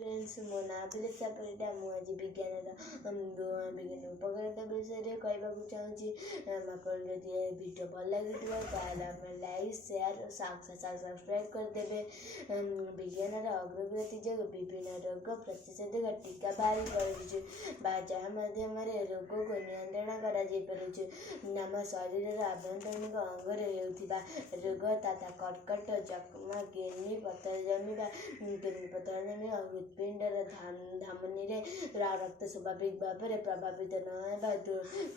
Friends मो ना फिलिप्सा परिडा मु आज विज्ञान उपकारिता विषय कहवाक चाहूँगी आपन जदि वीडियो भल लगे लाइक शेयर सब्सक्राइब करदे। विज्ञान अग्रगति जो विभिन्न रोग प्रतिषेधक टीका बाहरी जहाँ मध्यम रोग को नियंत्रण कर शरीर आभ्यंतरिक अंगरे रोग तथा कर्कट जख्म किडनी पथर जमीवा हृदपिंडर धमनी रक्त स्वाभाविक भाव में प्रभावित न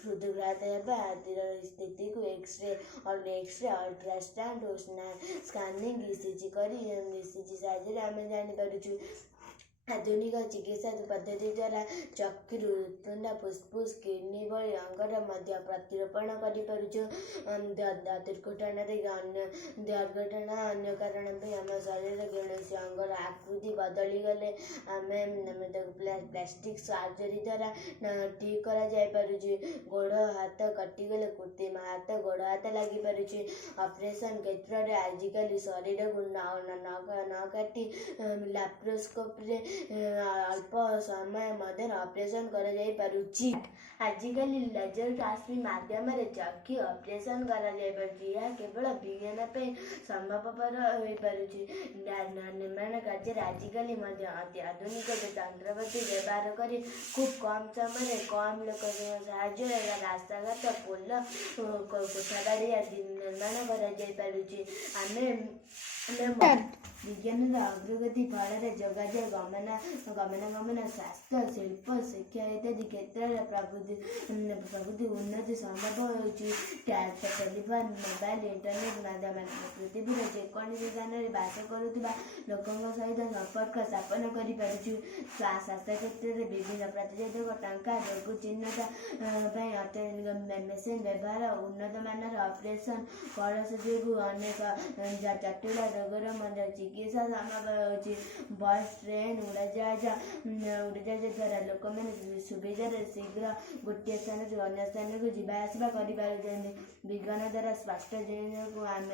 हृदघात आदि स्थिति को एक्सरे अल्ट्रासाउंड स्कानिंग ईसीजी साहाय्य आम जानीपु। आधुनिक चिकित्सा पद्धति द्वारा चक्षु हृदपिंड फुसफुस किडनी भली अंगर मध्य प्रतिरोपण कर दुर्घटना अन्य कारण आम शरीर कौन अंगर आकृति बदली गले आम प्लास्टिक सर्जरी द्वारा ठीक कर गोड़ हाथ कटिगले कृत्रिम हाथ गोड़ हाथ लगी पारे। ऑपरेशन क्षेत्र में आजिकल शरीर को न काटी लैप्रोस्कोप अल्प समय मध्य ऑपरेशन कर आजिकल लेजर ट्रांसफर माध्यम चक्षु ऑपरेशन कर केवल विज्ञान संभवपर हो पारे। निर्माण कार्य आजिकल अति आधुनिक यंत्रपाति व्यवहार कर खूब कम समय कम लोक साहाय्य रास्ताघाट पोल कोठाबाड़ी आदि निर्माण कर विज्ञान अग्रगति फल गमनागमन स्वास्थ्य शिल्प शिक्षा इत्यादि क्षेत्र में प्रभृति उन्नति संभव टेलीफोन मोबाइल इंटरनेट माध्यम पृथ्वी जेकोसी स्थान में बास करुवा लोकों सहित संपर्क स्थापन कर स्वास्थ्य क्षेत्र में विभिन्न प्रतिषेधक टंका रोग चिन्हट अत्याधुनिक मेसीन व्यवहार उन्नत मानर ऑपरेशन कलश जो अनेक जटिल रोगर चिकित्सा संभव बस ट्रेन उड़ाजाहाज द्वारा लोक मैंने सुविधा शीघ्र गोटे स्थान से अन्य स्थान को जावासवा कर विज्ञान द्वारा स्वास्थ्य जीवन को आम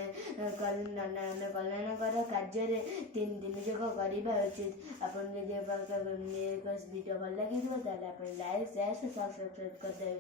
कल्याणकर कार्य विनियोग करवा उचित। आपन वीडियो भल लगे लाइक शेयर सब्सक्राइब करदे।